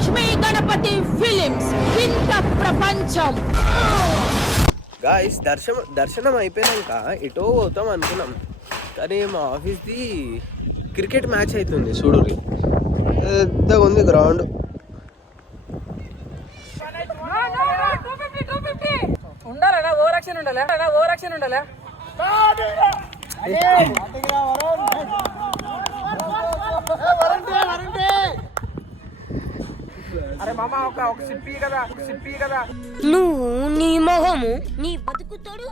Lakshmi Ganapati films వింత ప్రపంచం. Guys దర్శనం అయిపోయాక ఎటో పోతాం అనుకున్నాం, కానీ మా ఆఫీస్ది క్రికెట్ మ్యాచ్ అవుతుంది. చూడు పెద్దగా ఉంది గ్రౌండ్. ఉండాలన్నా ఓవర్ యాక్షన్ ఉండాలి. అరే మామ ఒక సిప్పి కదా నువ్వు నీ మొహము నీ బతుకుతోడు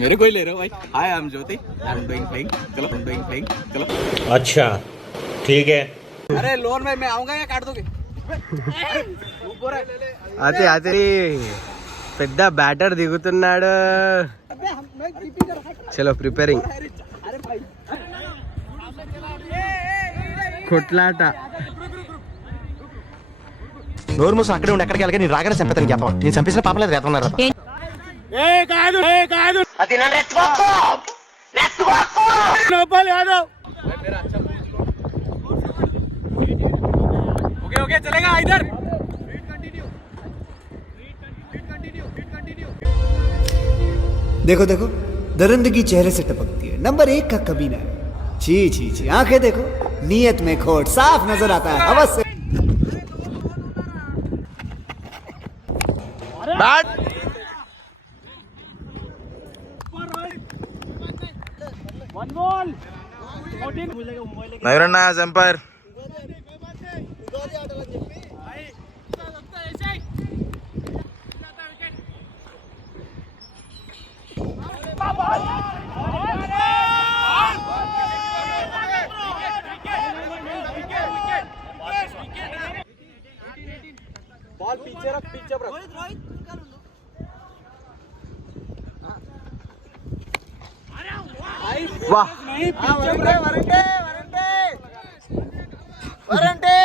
मेरे कोई ले रहे हो भाई. Hi I am Jyoti. I am doing playing. चलो. अच्छा ठीक है. अरे लोन में मैं आऊंगा या काट दोगे? అదే పెద్ద బ్యాటర్ దిగుతున్నాడు. చలో ప్రిపేరింగ్. కొట్లాట. నోరు మూసం అక్కడే ఉండి ఎక్కడికి వెళ్ళగా నేను రాగానే చంపేతాను చేద్దాం. నేను చంపేసిన పాపలేదు రేతన్నారు. ओके चलेगा इधर. देखो देखो दरिंदगी चेहरे से टपकती है. नंबर 1 का कमीना. छी आंखें देखो, नीयत में खोट साफ नजर आता है. हवस से बैट. నైరన్న ఎంపైర్. बॉल पीछे रख. वाह. वरंटे.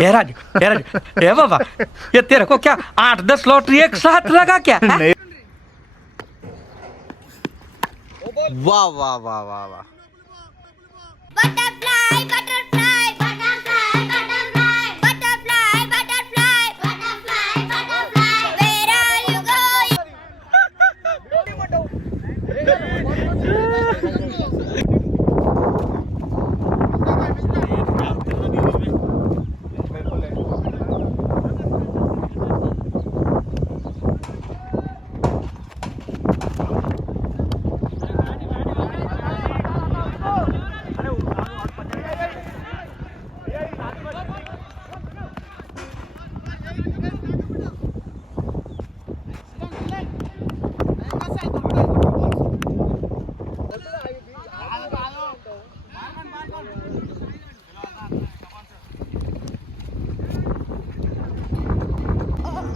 ये राजू ए बाबा, ये तेरे को क्या 8-10 लॉटरी एक साथ लगा क्या? वाह वाह वाह वाह वाह. Butterfly, butterfly, butterfly, butterfly, butterfly, butterfly, butterfly, butterfly. Where are you going?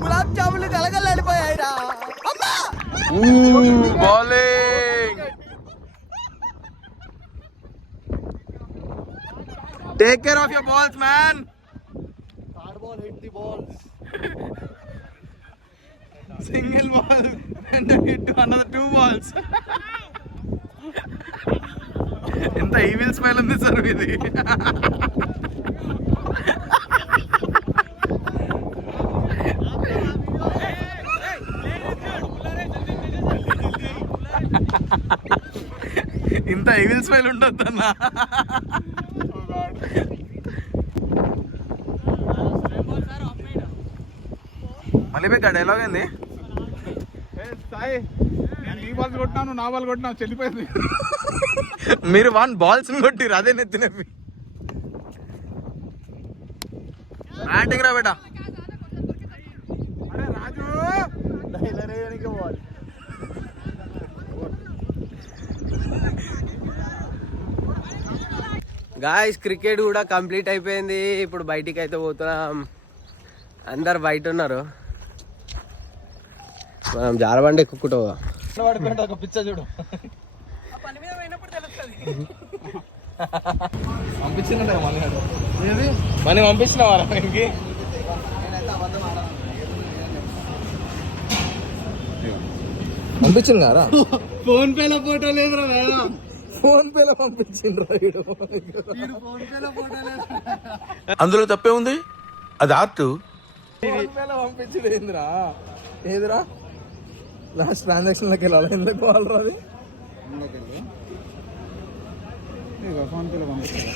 Gulab జాములు కలగలాడిపోయాయిరా. Bowling. Take care of your balls, man. hard ball hit the balls. Single ball and then hit to another 2 balls. ఎంత evil smile ఉంది sir ఇది. ఇంత evil smile ఉండొద్దు అన్న. మళ్ళీ పెద్ద dialogue ఏంది? నీ బాల్ కొట్టినాను, నా బాల్ కొట్టినా, చెల్లిపోయింది. మీరు 1 balls కొట్టిరు, అదే నెత్తినవి. బ్యాటింగ్ రా బేటా. అరే రాజు గాయ్స్ క్రికెట్ కూడా కంప్లీట్ అయిపోయింది. ఇప్పుడు బయటికి అయితే పోతున్నాం. అందరు బయట ఉన్నారు. మనం జారబండి ఎక్కుకుంటా పిచ్చ చూడు పంపించిందంట మనీ పంపించినావా ఆయనకి? పంపించింది కదా ఫోన్ పేలో ఫోటో లేదురా. ఫోన్ పేలో పంపించిండ్రా వీడు. అందులో తప్పే ఉంది, అది ఆర్ట్. ఫోన్ పేలో పంపించింది ఏందిరా? ఏదిరా లాస్ట్ ట్రాన్సాక్షన్ లోకి వెళ్ళాలి. ఎందుకు వాళ్ళరా అది? ఫోన్ పేలో పంపిస్తా.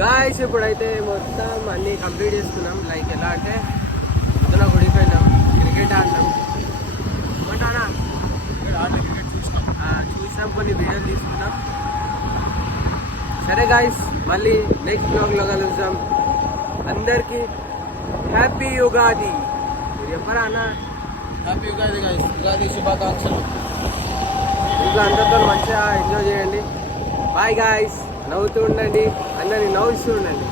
గాయ్స్ ఇప్పుడైతే మొత్తం అన్ని కంప్లీట్ చేసుకున్నాం. లైక్ ఎలా అంటే పొద్దున గుడికి వెళ్ళాం, క్రికెట్ ఆడినాం. ఏమంటానా చూసాం, కొన్ని వీడియోలు తీసుకున్నాం. సరే గాయ్స్, మళ్ళీ నెక్స్ట్ బ్లాగ్లో కలుద్దాం. అందరికీ హ్యాపీ యుగాది. మీరు చెప్పరా అన్న? Happy Ugadi guys. యుగాది శుభాకాంక్షలు. ఇంట్లో అందరితో మంచిగా ఎంజాయ్ చేయండి. Bye guys. నవ్వుతూ ఉండండి, అందరినీ నవ్వుతూ ఉండండి.